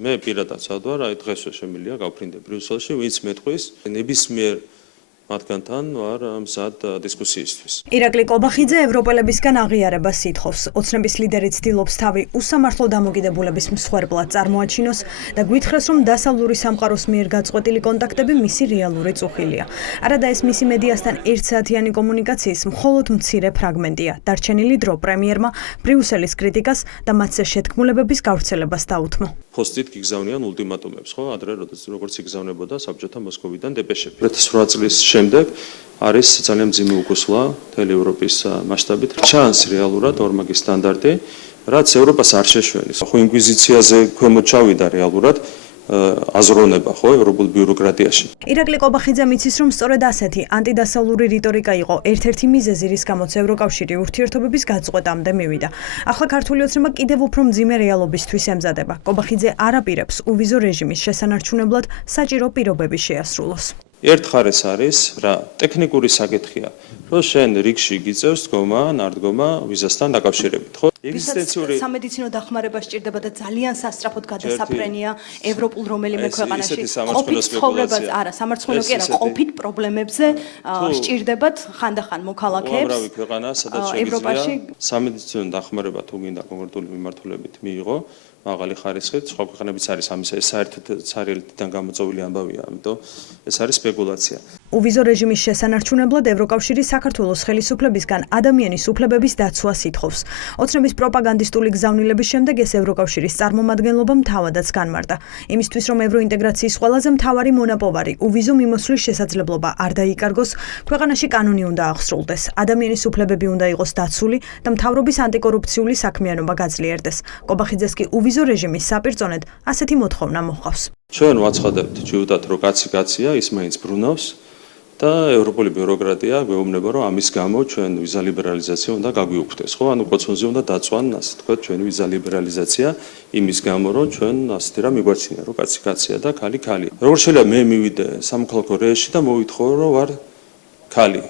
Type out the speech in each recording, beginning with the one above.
მე პირადად ვცადვა რა დღესვე შემიძლია გავფრინდე ბრიუსელში, ვინც მეტყვის ნებისმიერ მათგანთან ვარ მზად დისკუსიისთვის. ირაკლი კობახიძე ევროპელებისგან აღიარებას ითხოვს. ოცნების ლიდერი ცდილობს თავი უსამართლო დამოკიდებულების მსხვერპლად წარმოაჩინოს და გვითხრას, რომ დასავლური სამყაროს მიერ გაწყვეტილი კონტაქტები მისი რეალური წუხილია. არადა ეს მისი მედიასთან ერთსაათიანი კომუნიკაციის მხოლოდ მცირე ფრაგმენტია. დარჩენილი დრო პრემიერმა ბრიუსელის კრიტიკას და მათზე შეთქმულებების გავრცელებას დაუთმო. ფოსტით გიგზავნიან ულტიმატუმებს, ხო? ადრე როგორც იგზავნებოდა საბჭოთა მოსკოვიდან დეპეშები. 2008 წლის შემდეგ არის ძალიან მძიმე უკუსლა მთელი ევროპის მასშტაბით. ჩანს რეალურად ორმაგი სტანდარტი, რაც ევროპას არ შეშვენის. ხო ინკვიზიციაზე ქვემოთ ჩავიდა რეალურად აზროვნება ხო ევროპულ ბიუროკრატიაში. ირაკლი კობახიძემ იცის, რომ სწორედ ასეთი ანტიდასავლური რიტორიკა იყო ერთ-ერთი მიზეზი, რის გამოც ევროკავშირი ურთიერთობების გაწყვეტამდე მივიდა. ახლა ქართული ოცნება კიდევ უფრო მძიმე რეალობისთვის ემზადება. კობახიძე არ აპირებს უვიზო რეჟიმის შესანარჩუნებლად საჭირო პირობები შეასრულოს. ერთ ხარეს არის რა ტექნიკური საკითხია, რომ შენ რიგში გიწევს დგომა, ნარდგომა ვიზასთან დაკავშირებით, ხო? ეგზისტენციური სამედიცინო დახმარება სჭირდება და ძალიან სასწრაფოდ გადასაფრენია ევროპულ რომელიმე ქვეყანაში. ყოფით ცხოვრებას არა, სამარცხვინო კი არა, ყოფით პრობლემებზე სჭირდებათ ხანდახან მოქალაქეებს. უამრავი ქვეყანა, სადაც შეგვიძლია სამედიცინო დახმარება თუ გინდა კონკრეტული მიმართულებით მიიღო, მაღალი ხარისხით, სხვა ქვეყნებიც არის ამის ეს საერთოდ ცარიელიდან გამოწვეული ამბავია, ამიტომ ეს არის სპეკულაცია. უვიზო რეჟიმის შესანარჩუნებლად ევროკავშირი საქართველოს ხელისუფლებისგან ადამიანის უფლებების დაცვას ითხოვს. ოცნების პროპაგანდისტული გზავნილების შემდეგ ეს ევროკავშირის წარმომადგენლობამ თავადაც განმარტა. იმისთვის, რომ ევროინტეგრაციის ყველაზე მთავარი მონაპოვარი უვიზო მიმოსვლის შესაძლებლობა არ დაიკარგოს, ქვეყანაში კანონი უნდა აღსრულდეს. ადამიანის უფლებები უნდა იყოს დაცული და მთავრობის ანტიკორუფციული საქმიანობა გაძლიერდეს. კობახიძეს კი უვიზო რეჟიმის საპირწონედ ასეთი მოთხოვნა მოჰყავს. ჩვენ ვაცხადებთ ჯიუტად, რომ კაცია, ის მაინც ბრუნავს და ევროპული ბიუროკრატია გვეუბნება, რომ ამის გამო ჩვენ ვიზა ლიბერალიზაცია უნდა გაგვიუქმდეს, ხო? ანუ კოცონზე უნდა დაწვან, ასე თქვა, ჩვენი ვიზა ლიბერალიზაცია იმის გამო, რომ ჩვენ ასეთი რამ მიგვაჩნია, რომ კაცია და ქალია. როგორ შეიძლება მე მივიდე სამოქალაქო რეესში და მოვითხოვო, რომ ვარ ქალი?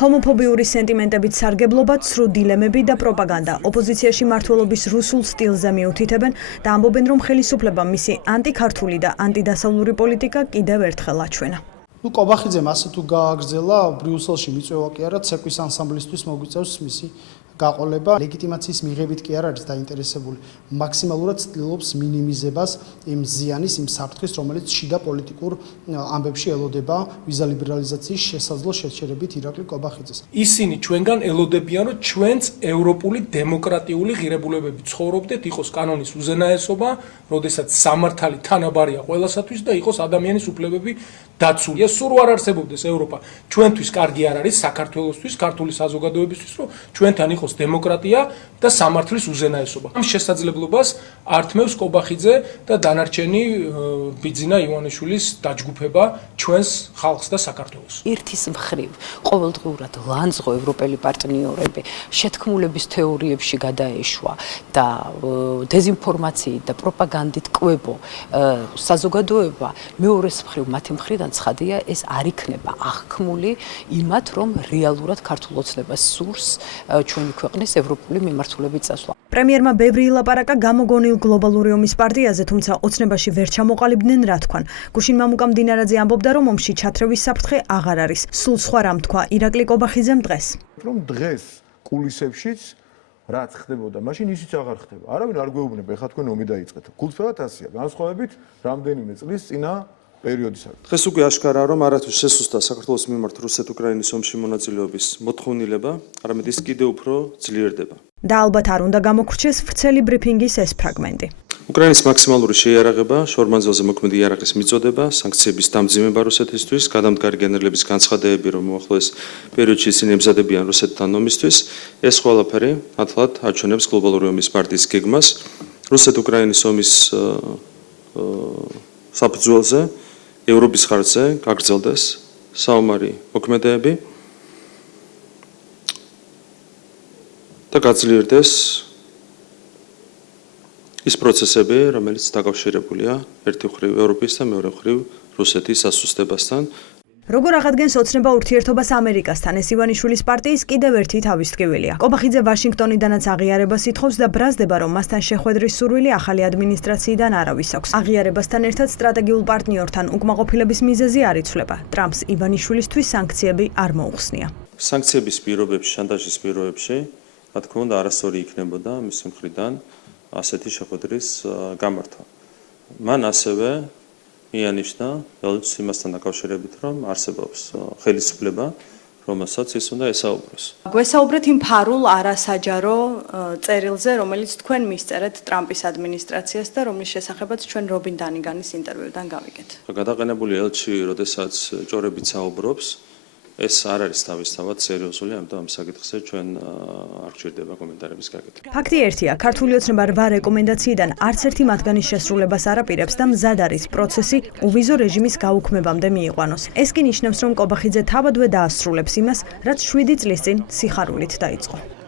ჰომოფობიური სენტიმენტებით სარგებლობა, ცრუ დილემები და პროპაგანდა ოპოზიციაში მმართველობის რუსულ სტილზე მიუთითებენ და ამბობენ, რომ ხელისუფლებამ მისი ანტიქართული და ანტიდასავლური პოლიტიკა კიდევ ერთხელ აჩვენა. კობახიძემ ასე თუ გააგრძელა ბრიუსელში მიწვევა კი არა, ცეკვის ანსამბლისთვის მოგვიწევს მისი გაყოლება, ლეგიტიმაციის მიღებით კი არ არის დაინტერესებული. მაქსიმალურად ცდილობს მინიმიზებას იმ ზიანის, იმ საფრთხის, რომელიც შიდა პოლიტიკურ ამბებში ელოდება ვიზა ლიბერალიზაციის შესაძლო შეჩერებით ირაკლი კობახიძეს. ისინი ჩვენგან ელოდებიან, რომ ჩვენც ევროპული დემოკრატიული ღირებულებები ცხოვრობდეთ, იყოს კანონის უზენაესობა, როდესაც სამართალი თანაბარია ყველასათვის და იყოს ადამიანის უფლებები დაცული. სულ არ არსებობდეს ევროპა. ჩვენთვის კარგი არ არის საქართველოსთვის, ქართული საზოგადოებისთვის, რომ ჩვენთან იყოს დემოკრატია და სამართლის უზენაესობა. ამ შესაძლებლობას ართმევს კობახიძე და დანარჩენი ბიძინა ივანიშვილის დაჯგუფება ჩვენს ხალხს და საქართველოს. ერთის მხრივ ყოველდღიურად ლანძღო ევროპელი პარტნიორები შეთქმულების თეორიებში გადაეშვა და დეზინფორმაციით და პროპაგანდით კვებო საზოგადოება, მეორეს მხრივ მათი მხრიდან ცხადია, ეს არ იქნება აღქმული იმათ, რომ რეალურად ქართულ ოცნებას სურს ჩვენი ქვეყნის ევროპული მიმართულებით წასვლა. პრემიერმა ბევრი ილაპარაკა გამოგონილ გლობალური ომის პარტიაზე, თუმცა ოცნებაში ვერ ჩამოყალიბდნენ რა თქვან. გუშინ მამუკა მდინარაძე ამბობდა, რომ ომში ჩათრევის საფრთხე აღარ არის. სულ სხვა რამ თქვა ირაკლი კობახიძემ დღეს. რომ დღეს კულისებშიც რაც ხდებოდა, მაშინ ისიც აღარ ხდება. არავინ არ გვეუბნება, ეხლა თქვენ ომი დაიწყეთ. გულწრფელად ასია, განსხვავებით რამდენიმე წლის წინა პერიოდისაგან. დღეს უკვე აშკარაა, რომ არათუ შესუსტა საქართველოს მიმართ რუსეთ-უკრაინის ომში მონაწილეობის მოთხოვნილება, არამედ ის კიდევ უფრო ძლიერდება. და ალბათ არ უნდა გამოგრჩეს ვრცელი ბრიფინგის ეს ფრაგმენტი. უკრაინის მაქსიმალური შეიარაღება, შორმანძილზე მოქმედი იარაღის მიწოდება, სანქციების დამძიმება რუსეთისთვის, გადამდგარი გენერლების განცხადებები, რომ უახლოეს პერიოდში ისინი ემზადებიან რუსეთთან ომისთვის, ეს ყველაფერი ათლად აჩვენებს გლობალური ომის პარტიის გეგმას, რუსეთ-უკრაინის ომის საფუძველზე ევროპის ხარჯზე გაგრძელდეს საომარი მოქმედებები და გაძლიერდეს ის პროცესები, რომელიც დაკავშირებულია ერთი მხრივ ევროპის და მეორე მხრივ რუსეთის ასუსტებასთან. როგორ აღადგენს ოცნება ურთიერთობას ამერიკასთან, ეს ივანიშვილის პარტიის კიდევ ერთი თავის ტკივილია. კობახიძე ვაშინგტონიდანაც აღიარებას ითხოვს და ბრაზდება, რომ მასთან შეხვედრის სურვილი ახალი ადმინისტრაციიდან არავის აქვს. აღიარებასთან ერთად სტრატეგიულ პარტნიორთან უკმაყოფილების მიზეზი არ იცვლება. ტრამპს ივანიშვილისთვის სანქციები არ მოუხსნია. სანქციების პირობებში, შანტაჟის პირობებში, რა თქმა უნდა, არასწორი იქნებოდა მისი მხრიდან ასეთი შეხვედრის გამართვა. მან ასევე მიანიშნა, როგორც იმასთან დაკავშირებით, რომ არსებობს ხელისუფლება, რომელსაც ის უნდა ესაუბროს. გვესაუბრეთ იმ ფარულ არასაჯარო წერილზე, რომელიც თქვენ მისწერეთ ტრამპის ადმინისტრაციას და რომლის შესახებაც ჩვენ რობინ დანიგანის ინტერვიუდან გავიგეთ. გადაყენებული ელჩი, როდესაც ჭორებით საუბრობს, ეს არ არის თავისთავად სერიოზული, ამიტომ ამ საკითხზე ჩვენ არ გვჭირდება კომენტარების გაკეთება. ფაქტი ერთია, ქართული ოცნება 8 რეკომენდაციიდან არც ერთი მათგანის შესრულებას არ აპირებს და მზად არის პროცესი უვიზო რეჟიმის გაუქმებამდე მიიყვანოს. ეს კი ნიშნავს, რომ კობახიძე თავადვე დაასრულებს იმას, რაც 7 წლის წინ სიხარულით დაიწყო.